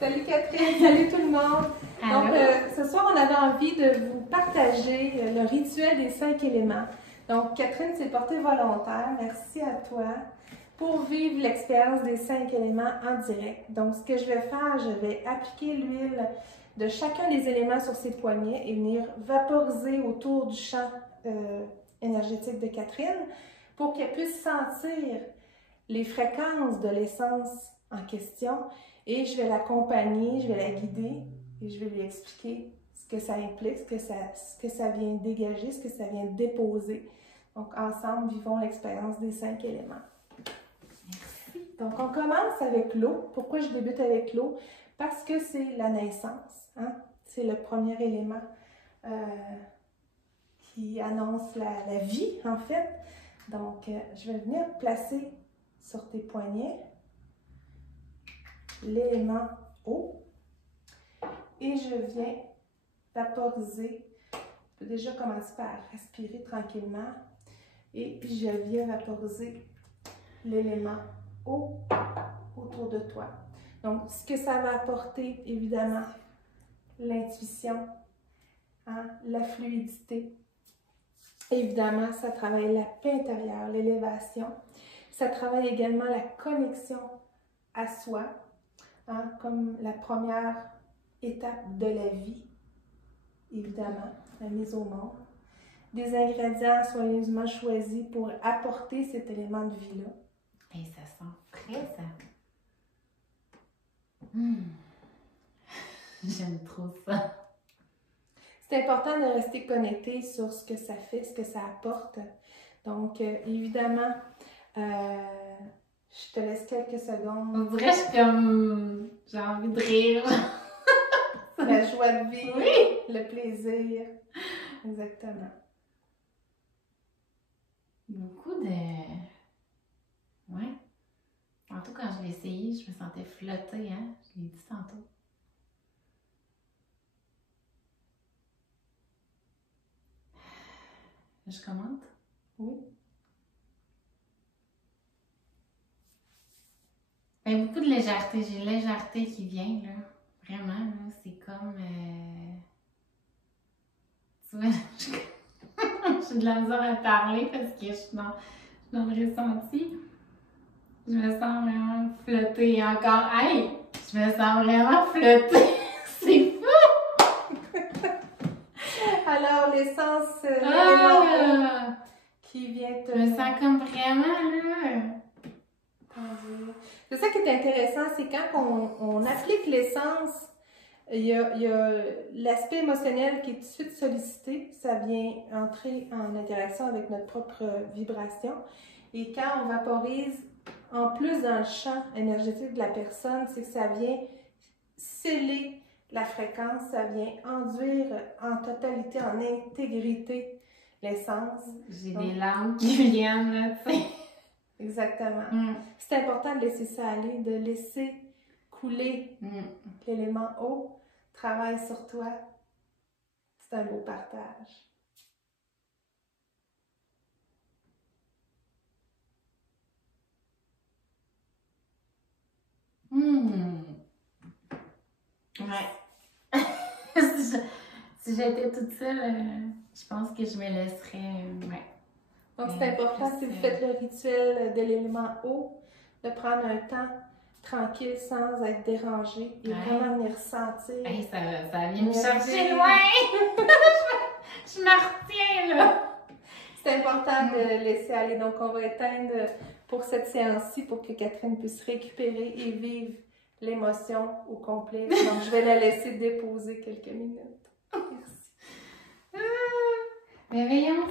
Salut Catherine, salut tout le monde. Donc, ce soir, on avait envie de vous partager le rituel des 5 éléments. Donc, Catherine s'est portée volontaire, merci à toi, pour vivre l'expérience des 5 éléments en direct. Donc, ce que je vais faire, je vais appliquer l'huile de chacun des éléments sur ses poignets et venir vaporiser autour du champ énergétique de Catherine pour qu'elle puisse sentir les fréquences de l'essence en question et je vais l'accompagner, je vais la guider et je vais lui expliquer ce que ça implique, ce que ça vient dégager, ce que ça vient déposer. Donc, ensemble, vivons l'expérience des 5 éléments. Merci. Donc, on commence avec l'eau. Pourquoi je débute avec l'eau? Parce que c'est la naissance. Hein? C'est le premier élément qui annonce la vie, en fait. Donc, je vais venir placer sur tes poignets l'élément eau et je viens vaporiser. Tu peux déjà commencer par respirer tranquillement et puis je viens vaporiser l'élément eau autour de toi. Donc, ce que ça va apporter, évidemment, l'intuition, hein, la fluidité. Évidemment, ça travaille la paix intérieure, l'élévation. Ça travaille également la connexion à soi, hein, comme la première étape de la vie, évidemment, la mise au monde. Des ingrédients soigneusement choisis pour apporter cet élément de vie-là. Et ça sent frais, ça. J'aime trop ça. C'est important de rester connecté sur ce que ça fait, ce que ça apporte. Donc, évidemment, je te laisse quelques secondes. On dirait que je suis comme... J'ai envie de rire. La joie de vivre, oui, le plaisir. Exactement. beaucoup de... Ouais. Tantôt, quand je l'ai essayé, je me sentais flotter, hein? Je l'ai dit tantôt. Je commente? Oui. Ben, beaucoup de légèreté. J'ai une légèreté qui vient, là. Vraiment, là. C'est comme... Tu vois, j'ai de la misère à parler parce que je suis dans le ressenti. Je me sens vraiment flotter encore. Hey! Je me sens vraiment flotter. C'est fou! Alors, l'essence qui vient te... Je me sens comme vraiment, là... C'est ça qui est intéressant, c'est quand on applique l'essence, il y a l'aspect émotionnel qui est tout de suite sollicité, ça vient entrer en interaction avec notre propre vibration. Et quand on vaporise, en plus dans le champ énergétique de la personne, c'est que ça vient sceller la fréquence, ça vient enduire en totalité, en intégrité l'essence. J'ai des larmes qui viennent, là, tu sais. Exactement. C'est important de laisser ça aller, de laisser couler l'élément eau. Travaille sur toi. C'est un beau partage. Ouais. Si j'étais toute seule, je pense que je me laisserais... ouais. Donc, c'est important, si vous faites le rituel de l'élément eau, de prendre un temps tranquille sans être dérangé et vraiment venir sentir. Hey, ça vient me chercher loin! Je me retiens, là! C'est important de laisser aller. Donc, on va éteindre pour cette séance-ci pour que Catherine puisse récupérer et vivre l'émotion au complet. Donc, je vais la laisser déposer quelques minutes. Merci. Mais voyons!